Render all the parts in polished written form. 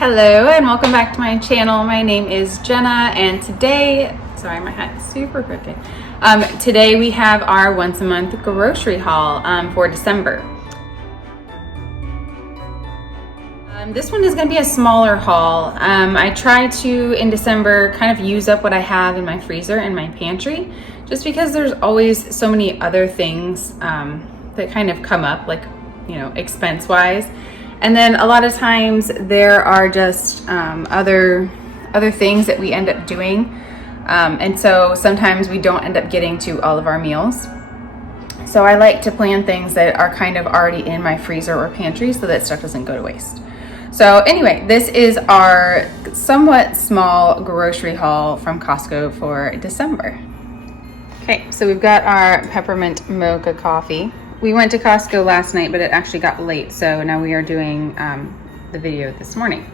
Hello and welcome back to my channel. My name is Jenna and today, sorry my hat's super crooked. Today we have our once a month grocery haul for December. This one is going to be a smaller haul. I try to, in December, kind of use up what I have in my freezer and my pantry, just because there's always so many other things that kind of come up, like, you know, expense-wise. And then a lot of times there are just other things that we end up doing. And so sometimes we don't end up getting to all of our meals. So I like to plan things that are kind of already in my freezer or pantry so that stuff doesn't go to waste. So anyway, this is our somewhat small grocery haul from Costco for December. Okay, so we've got our peppermint mocha coffee. We went to Costco last night, but it actually got late, so now we are doing the video this morning.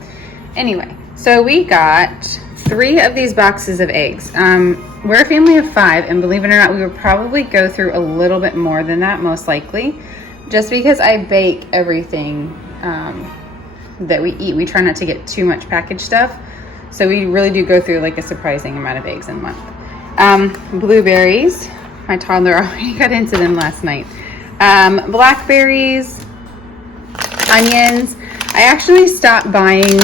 Anyway, so we got 3 of these boxes of eggs. We're a family of 5, and believe it or not, we would probably go through a little bit more than that, most likely, just because I bake everything that we eat. We try not to get too much packaged stuff, so we really do go through like a surprising amount of eggs in a month. Blueberries, my toddler already got into them last night. Blackberries, onions. I actually stopped buying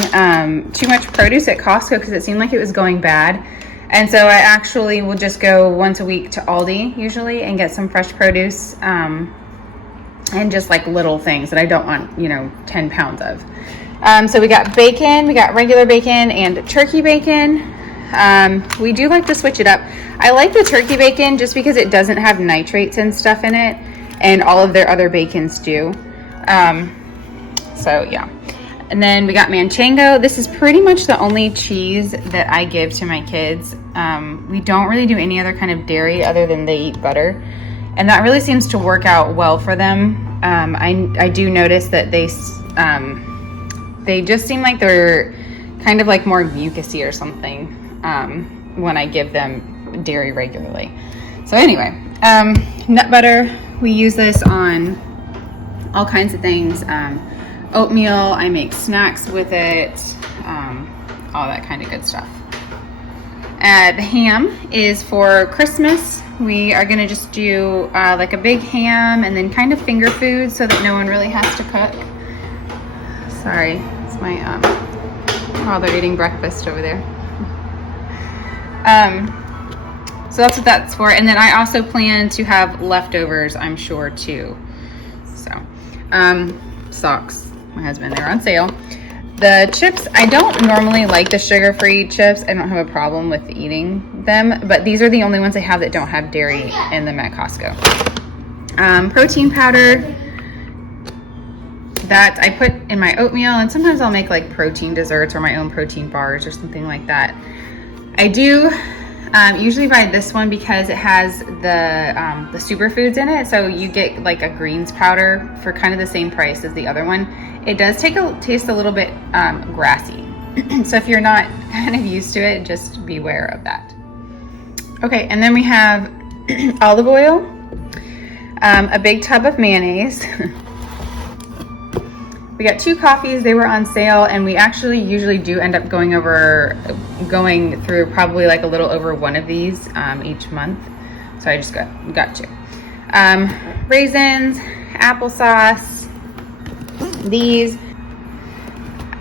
too much produce at Costco because it seemed like it was going bad. And so I actually will just go once a week to Aldi usually and get some fresh produce and just like little things that I don't want, you know, 10 pounds of. So we got bacon, we got regular bacon and turkey bacon. We do like to switch it up. I like the turkey bacon just because it doesn't have nitrates and stuff in it, and all of their other bacons do. So yeah. And then we got manchego. This is pretty much the only cheese that I give to my kids. We don't really do any other kind of dairy other than they eat butter. And that really seems to work out well for them. I do notice that they just seem like they're kind of like more mucusy or something when I give them dairy regularly. So anyway, nut butter. We use this on all kinds of things. Oatmeal, I make snacks with it, all that kind of good stuff. The ham is for Christmas. We are gonna just do like a big ham and then kind of finger food so that no one really has to cook. Sorry, it's my while they're eating breakfast over there. So that's what that's for. And then I also plan to have leftovers, I'm sure, too. So, socks, my husband, they're on sale. The chips, I don't normally like the sugar-free chips. I don't have a problem with eating them, but these are the only ones I have that don't have dairy in them at Costco. Protein powder, that I put in my oatmeal, and sometimes I'll make like protein desserts or my own protein bars or something like that. I do usually buy this one because it has the superfoods in it, so you get like a greens powder for kind of the same price as the other one. It does taste a little bit grassy, so if you're not kind of used to it, just beware of that. Okay, and then we have olive oil, a big tub of mayonnaise. We got 2 coffees. They were on sale, and we actually usually do end up going through probably like a little over one of these each month. So I just got 2. Raisins, applesauce, these.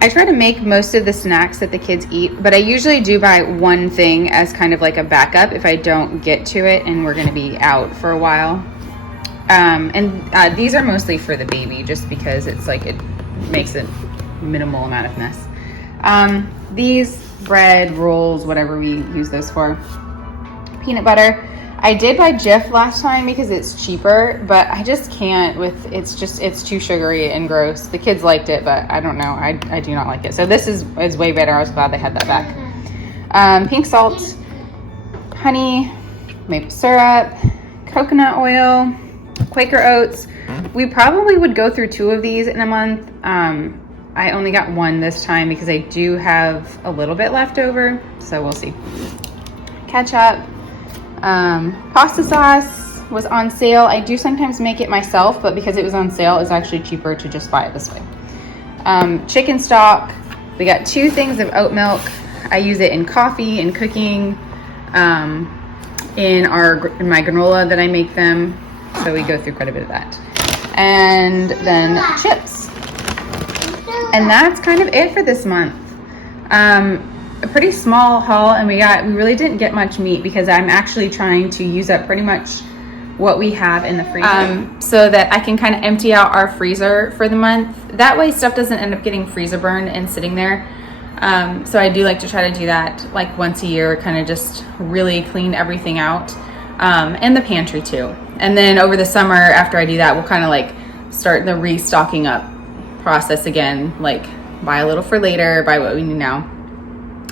I try to make most of the snacks that the kids eat, but I usually do buy one thing as kind of like a backup if I don't get to it and we're gonna be out for a while. These are mostly for the baby just because it's like it makes a minimal amount of mess. These bread rolls, whatever we use those for. Peanut butter. I did buy Jif last time because it's cheaper, but I just can't with it's too sugary and gross. The kids liked it, but I don't know. I do not like it. So this is way better. I was glad they had that back. Pink salt, honey, maple syrup, coconut oil, Quaker oats. We probably would go through 2 of these in a month. I only got 1 this time because I do have a little bit left over, so we'll see. Ketchup, pasta sauce was on sale. I do sometimes make it myself, but because it was on sale, it's actually cheaper to just buy it this way. Chicken stock, We got 2 things of oat milk. I use it in coffee and cooking, in my granola that I make them. So we go through quite a bit of that. And then chips. And that's kind of it for this month. A pretty small haul, and we really didn't get much meat because I'm actually trying to use up pretty much what we have in the freezer, so that I can kind of empty out our freezer for the month. That way stuff doesn't end up getting freezer burned and sitting there. So I do like to try to do that like once a year, kind of just really clean everything out, and the pantry too. And then over the summer, after I do that, we'll kind of like start the restocking up process again, like buy a little for later, buy what we need now,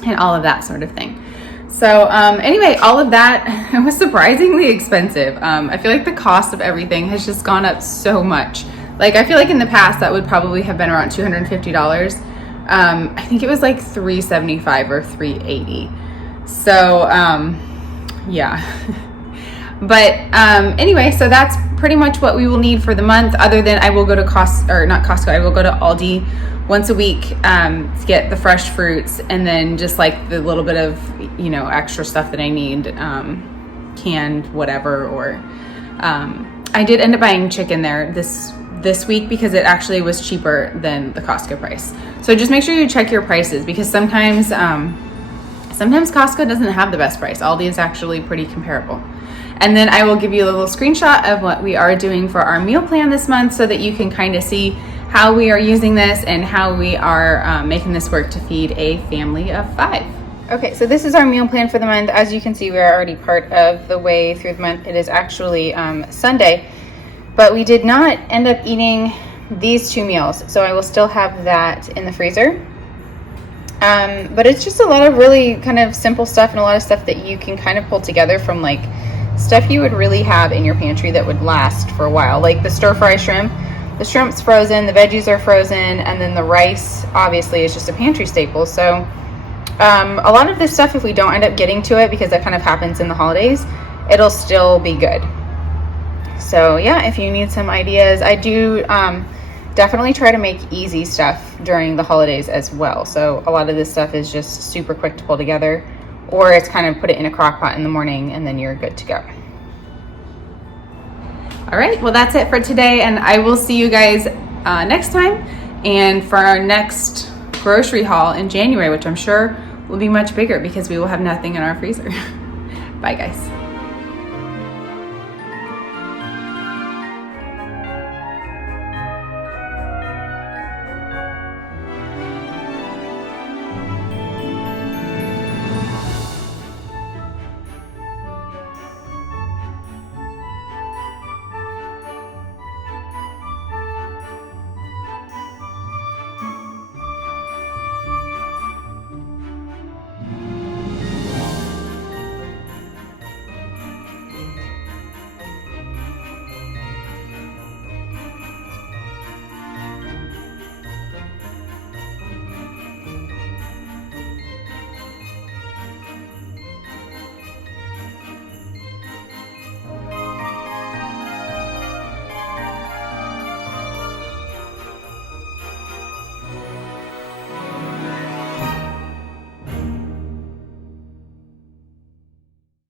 and all of that sort of thing. So anyway, all of that was surprisingly expensive. I feel like the cost of everything has just gone up so much. Like I feel like in the past that would probably have been around $250. I think it was like $375 or $380. So yeah. But anyway, so that's pretty much what we will need for the month, other than I will go to I will go to Aldi once a week to get the fresh fruits, and then just like the little bit of, extra stuff that I need, canned whatever, or I did end up buying chicken there this week because it actually was cheaper than the Costco price. So just make sure you check your prices, because sometimes Costco doesn't have the best price. Aldi is actually pretty comparable. And then I will give you a little screenshot of what we are doing for our meal plan this month, so that you can kind of see how we are using this and how we are making this work to feed a family of 5. Okay, so this is our meal plan for the month. As you can see, we are already part of the way through the month. It is actually Sunday, but we did not end up eating these 2 meals, so I will still have that in the freezer. But it's just a lot of really kind of simple stuff, and a lot of stuff that you can kind of pull together from like stuff you would really have in your pantry that would last for a while, like the stir-fry shrimp. The shrimp's frozen, the veggies are frozen, and then the rice obviously is just a pantry staple. So a lot of this stuff, if we don't end up getting to it, because that kind of happens in the holidays, it'll still be good. So yeah, if you need some ideas, I do definitely try to make easy stuff during the holidays as well. So a lot of this stuff is just super quick to pull together, or it's kind of put it in a crock pot in the morning and then you're good to go. All right, well, that's it for today, and I will see you guys next time, and for our next grocery haul in January, which I'm sure will be much bigger because we will have nothing in our freezer. Bye, guys.